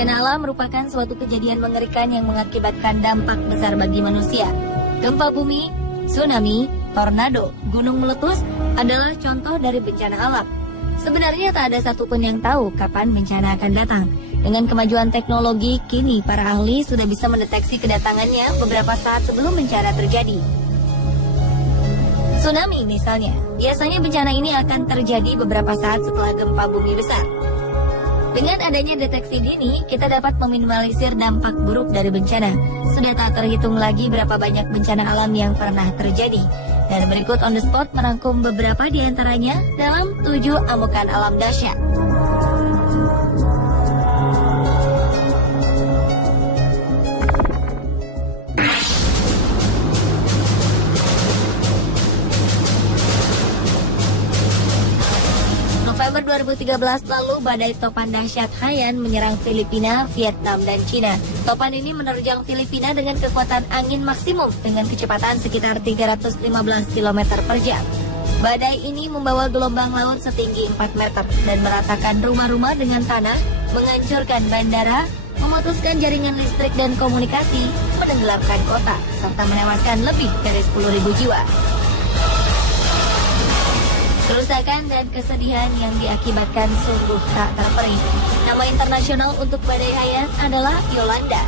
Bencana alam merupakan suatu kejadian mengerikan yang mengakibatkan dampak besar bagi manusia. Gempa bumi, tsunami, tornado, gunung meletus adalah contoh dari bencana alam. Sebenarnya tak ada satupun yang tahu kapan bencana akan datang. Dengan kemajuan teknologi, kini para ahli sudah bisa mendeteksi kedatangannya beberapa saat sebelum bencana terjadi. Tsunami misalnya, biasanya bencana ini akan terjadi beberapa saat setelah gempa bumi besar. Dengan adanya deteksi dini, kita dapat meminimalisir dampak buruk dari bencana. Sudah tak terhitung lagi berapa banyak bencana alam yang pernah terjadi. Dan berikut on the spot merangkum beberapa di antaranya dalam 7 amukan alam dahsyat. November 2013 lalu, badai topan dahsyat Haiyan menyerang Filipina, Vietnam, dan Cina. Topan ini menerjang Filipina dengan kekuatan angin maksimum dengan kecepatan sekitar 315 km per jam. Badai ini membawa gelombang laut setinggi 4 meter dan meratakan rumah-rumah dengan tanah, menghancurkan bandara, memutuskan jaringan listrik dan komunikasi, menenggelamkan kota, serta menewaskan lebih dari 10.000 jiwa. Kerusakan dan kesedihan yang diakibatkan sungguh tak terperi. Nama internasional untuk badai Haiyan adalah Yolanda.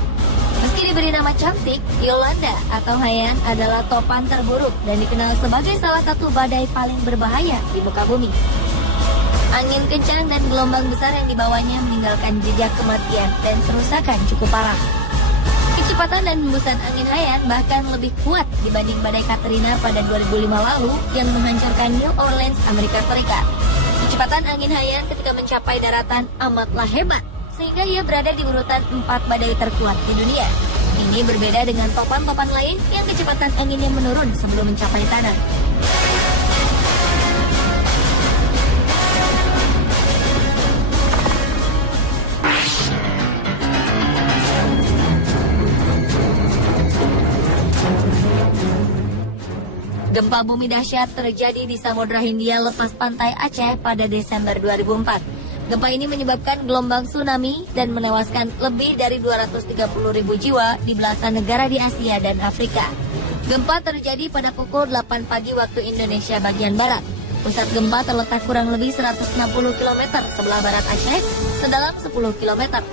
Meski diberi nama cantik, Yolanda atau Haiyan adalah topan terburuk dan dikenal sebagai salah satu badai paling berbahaya di muka bumi. Angin kencang dan gelombang besar yang dibawanya meninggalkan jejak kematian dan kerusakan cukup parah. Kecepatan dan hembusan angin Haiyan bahkan lebih kuat dibanding badai Katrina pada 2005 lalu yang menghancurkan New Orleans, Amerika Serikat. Kecepatan angin Haiyan ketika mencapai daratan amatlah hebat, sehingga ia berada di urutan 4 badai terkuat di dunia. Ini berbeda dengan topan-topan lain yang kecepatan anginnya menurun sebelum mencapai tanah. Gempa bumi dahsyat terjadi di Samudra Hindia lepas pantai Aceh pada Desember 2004. Gempa ini menyebabkan gelombang tsunami dan menewaskan lebih dari 230.000 jiwa di belasan negara di Asia dan Afrika. Gempa terjadi pada pukul 8 pagi waktu Indonesia bagian barat. Pusat gempa terletak kurang lebih 160 km sebelah barat Aceh, sedalam 10 km.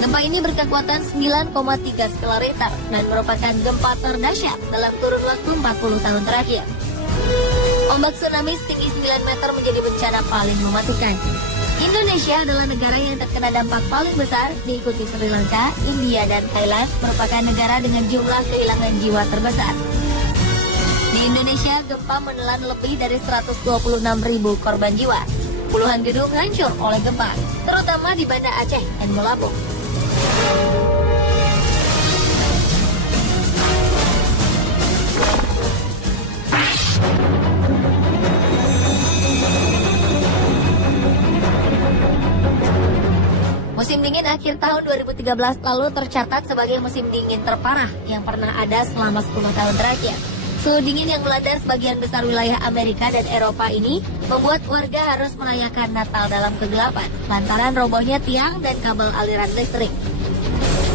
Gempa ini berkekuatan 9,3 skala Richter dan merupakan gempa terdahsyat dalam kurun waktu 40 tahun terakhir. Ombak tsunami setinggi 9 meter menjadi bencana paling mematikan. Indonesia adalah negara yang terkena dampak paling besar, diikuti Sri Lanka, India, dan Thailand, merupakan negara dengan jumlah kehilangan jiwa terbesar. Di Indonesia, gempa menelan lebih dari 126.000 korban jiwa. Puluhan gedung hancur oleh gempa, terutama di Banda Aceh dan Melampung. Musim dingin akhir tahun 2013 lalu tercatat sebagai musim dingin terparah yang pernah ada selama 10 tahun terakhir. Suhu dingin yang melanda sebagian besar wilayah Amerika dan Eropa ini membuat warga harus merayakan Natal dalam kegelapan lantaran robohnya tiang dan kabel aliran listrik.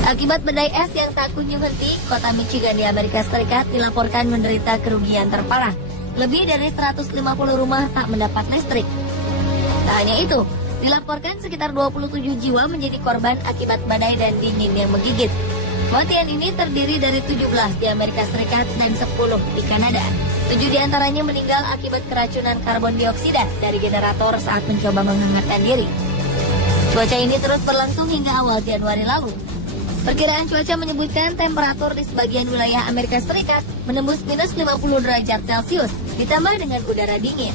Akibat badai es yang tak kunjung henti, kota Michigan di Amerika Serikat dilaporkan menderita kerugian terparah. Lebih dari 150 rumah tak mendapat listrik. Tak hanya itu, dilaporkan sekitar 27 jiwa menjadi korban akibat badai dan dingin yang menggigit. Kematian ini terdiri dari 17 di Amerika Serikat dan 10 di Kanada. 7 diantaranya meninggal akibat keracunan karbon dioksida dari generator saat mencoba menghangatkan diri. Cuaca ini terus berlangsung hingga awal Januari lalu. Perkiraan cuaca menyebutkan temperatur di sebagian wilayah Amerika Serikat menembus minus 50 derajat Celcius ditambah dengan udara dingin.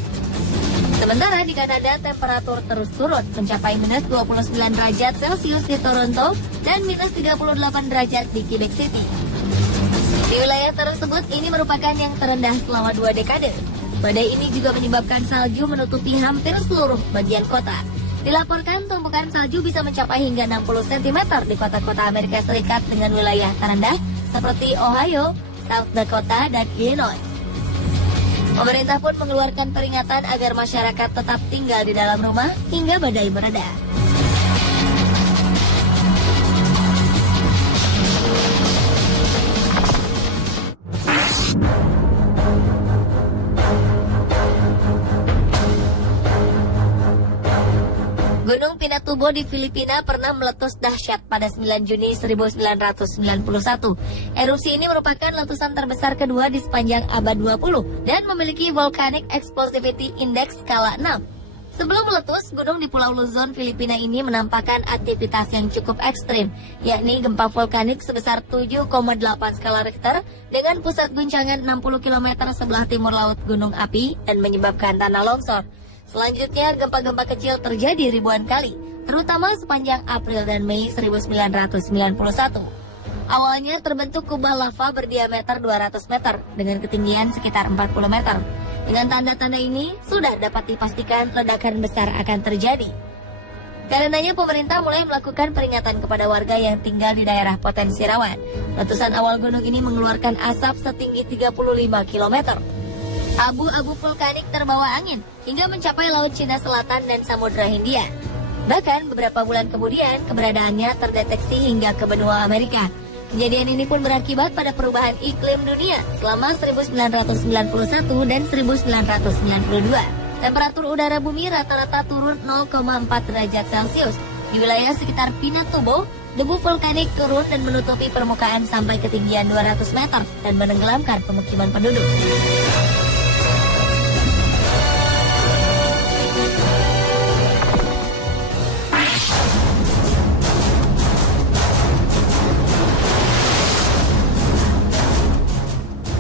Sementara di Kanada temperatur terus turun mencapai minus 29 derajat Celcius di Toronto dan minus 38 derajat di Quebec City. Di wilayah tersebut ini merupakan yang terendah selama 2 dekade. Badai ini juga menyebabkan salju menutupi hampir seluruh bagian kota. Dilaporkan tumpukan salju bisa mencapai hingga 60 cm di kota-kota Amerika Serikat dengan wilayah terendah seperti Ohio, South Dakota, dan Illinois. Pemerintah pun mengeluarkan peringatan agar masyarakat tetap tinggal di dalam rumah hingga badai mereda. Gunung Pinatubo di Filipina pernah meletus dahsyat pada 9 Juni 1991. Erupsi ini merupakan letusan terbesar kedua di sepanjang abad 20 dan memiliki Volcanic Explosivity Index skala 6. Sebelum meletus, gunung di Pulau Luzon, Filipina ini menampakkan aktivitas yang cukup ekstrim, yakni gempa vulkanik sebesar 7,8 skala Richter dengan pusat guncangan 60 km sebelah timur laut gunung api dan menyebabkan tanah longsor. Selanjutnya, gempa-gempa kecil terjadi ribuan kali, terutama sepanjang April dan Mei 1991. Awalnya terbentuk kubah lava berdiameter 200 meter dengan ketinggian sekitar 40 meter. Dengan tanda-tanda ini, sudah dapat dipastikan ledakan besar akan terjadi. Karenanya pemerintah mulai melakukan peringatan kepada warga yang tinggal di daerah potensi rawan. Letusan awal gunung ini mengeluarkan asap setinggi 35 km. Abu-abu vulkanik terbawa angin hingga mencapai Laut Cina Selatan dan Samudra Hindia. Bahkan beberapa bulan kemudian, keberadaannya terdeteksi hingga ke benua Amerika. Kejadian ini pun berakibat pada perubahan iklim dunia selama 1991 dan 1992. Temperatur udara bumi rata-rata turun 0,4 derajat Celcius. Di wilayah sekitar Pinatubo, debu vulkanik turun dan menutupi permukaan sampai ketinggian 200 meter dan menenggelamkan pemukiman penduduk.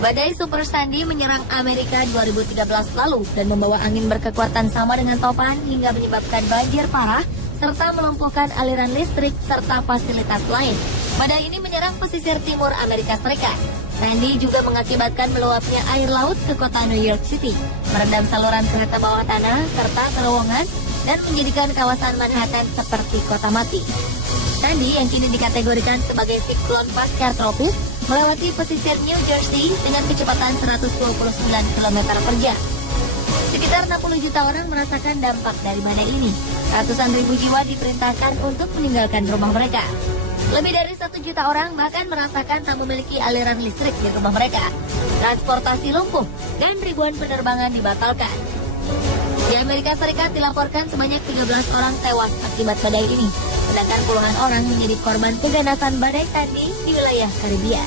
Badai Super Sandy menyerang Amerika 2013 lalu dan membawa angin berkekuatan sama dengan topan hingga menyebabkan banjir parah serta melumpuhkan aliran listrik serta fasilitas lain. Badai ini menyerang pesisir timur Amerika Serikat. Sandy juga mengakibatkan meluapnya air laut ke kota New York City, merendam saluran kereta bawah tanah serta terowongan dan menjadikan kawasan Manhattan seperti kota mati. Sandy yang kini dikategorikan sebagai siklon pasca tropis melewati pesisir New Jersey dengan kecepatan 129 km per jam. Sekitar 60 juta orang merasakan dampak dari badai ini. Ratusan ribu jiwa diperintahkan untuk meninggalkan rumah mereka. Lebih dari 1 juta orang bahkan merasakan tak memiliki aliran listrik di rumah mereka. Transportasi lumpuh dan ribuan penerbangan dibatalkan. Di Amerika Serikat dilaporkan sebanyak 13 orang tewas akibat badai ini, sedangkan puluhan orang menjadi korban keganasan badai Sandy di wilayah Karibia.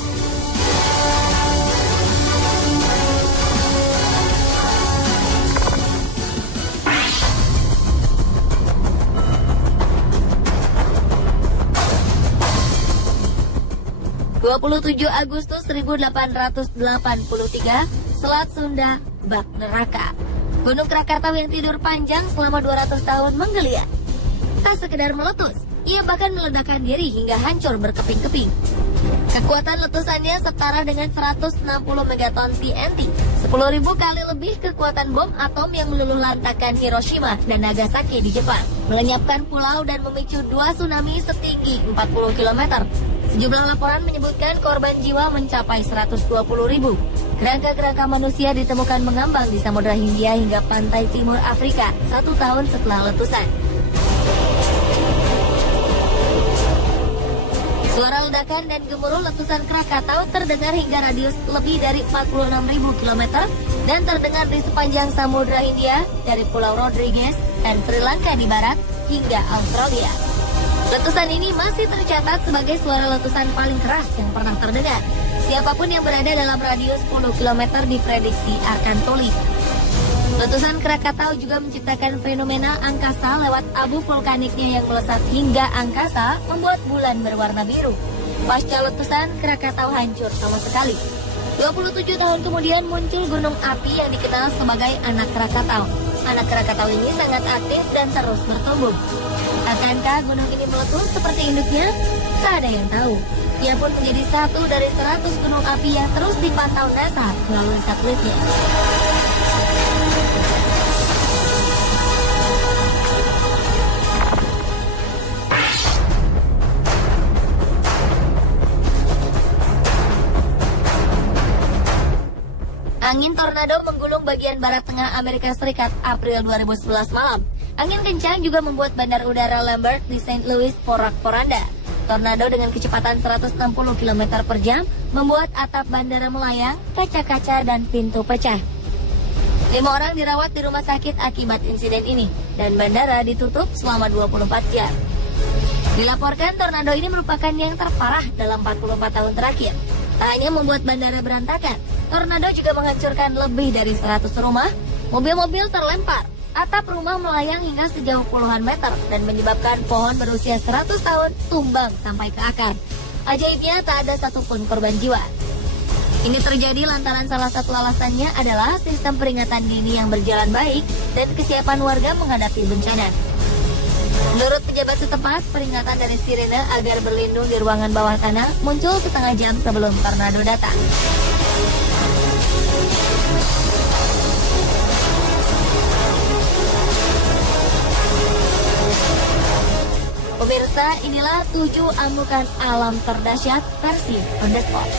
(27 Agustus 1883) Selat Sunda bak neraka. Gunung Krakatau yang tidur panjang selama 200 tahun menggeliat. Tak sekedar meletus, ia bahkan meledakkan diri hingga hancur berkeping-keping. Kekuatan letusannya setara dengan 160 megaton TNT, 10.000 kali lebih kekuatan bom atom yang meluluh lantakkan Hiroshima dan Nagasaki di Jepang, melenyapkan pulau dan memicu 2 tsunami setinggi 40 km. Sejumlah laporan menyebutkan korban jiwa mencapai 120.000. Kerangka-kerangka manusia ditemukan mengambang di Samudra Hindia hingga pantai timur Afrika 1 tahun setelah letusan. Suara ledakan dan gemuruh letusan Krakatau terdengar hingga radius lebih dari 46.000 km dan terdengar di sepanjang Samudra Hindia dari Pulau Rodrigues dan Sri Lanka di barat hingga Australia. Letusan ini masih tercatat sebagai suara letusan paling keras yang pernah terdengar. Siapapun yang berada dalam radius 10 km diprediksi akan tuli. Letusan Krakatau juga menciptakan fenomena angkasa lewat abu vulkaniknya yang melesat hingga angkasa membuat bulan berwarna biru. Pasca letusan, Krakatau hancur sama sekali. 27 tahun kemudian muncul gunung api yang dikenal sebagai anak Krakatau. Anak Krakatau ini sangat aktif dan terus bertumbuh. Akankah gunung ini meletus seperti induknya? Tak ada yang tahu. Ia pun menjadi satu dari 100 gunung api yang terus dipantau NASA melalui satelitnya. Angin tornado menggulung bagian barat tengah Amerika Serikat April 2011 malam. Angin kencang juga membuat bandar udara Lambert di St. Louis porak-poranda. Tornado dengan kecepatan 160 km per jam membuat atap bandara melayang, kaca-kaca dan pintu pecah. 5 orang dirawat di rumah sakit akibat insiden ini, dan bandara ditutup selama 24 jam. Dilaporkan tornado ini merupakan yang terparah dalam 44 tahun terakhir. Tak hanya membuat bandara berantakan, tornado juga menghancurkan lebih dari 100 rumah, mobil-mobil terlempar, atap rumah melayang hingga sejauh puluhan meter, dan menyebabkan pohon berusia 100 tahun tumbang sampai ke akar. Ajaibnya tak ada satupun korban jiwa. Ini terjadi lantaran salah satu alasannya adalah sistem peringatan dini yang berjalan baik dan kesiapan warga menghadapi bencana. Menurut pejabat setempat, peringatan dari sirene agar berlindung di ruangan bawah tanah muncul setengah jam sebelum tornado datang. Pemirsa, inilah 7 amukan alam terdahsyat versi On The Spot.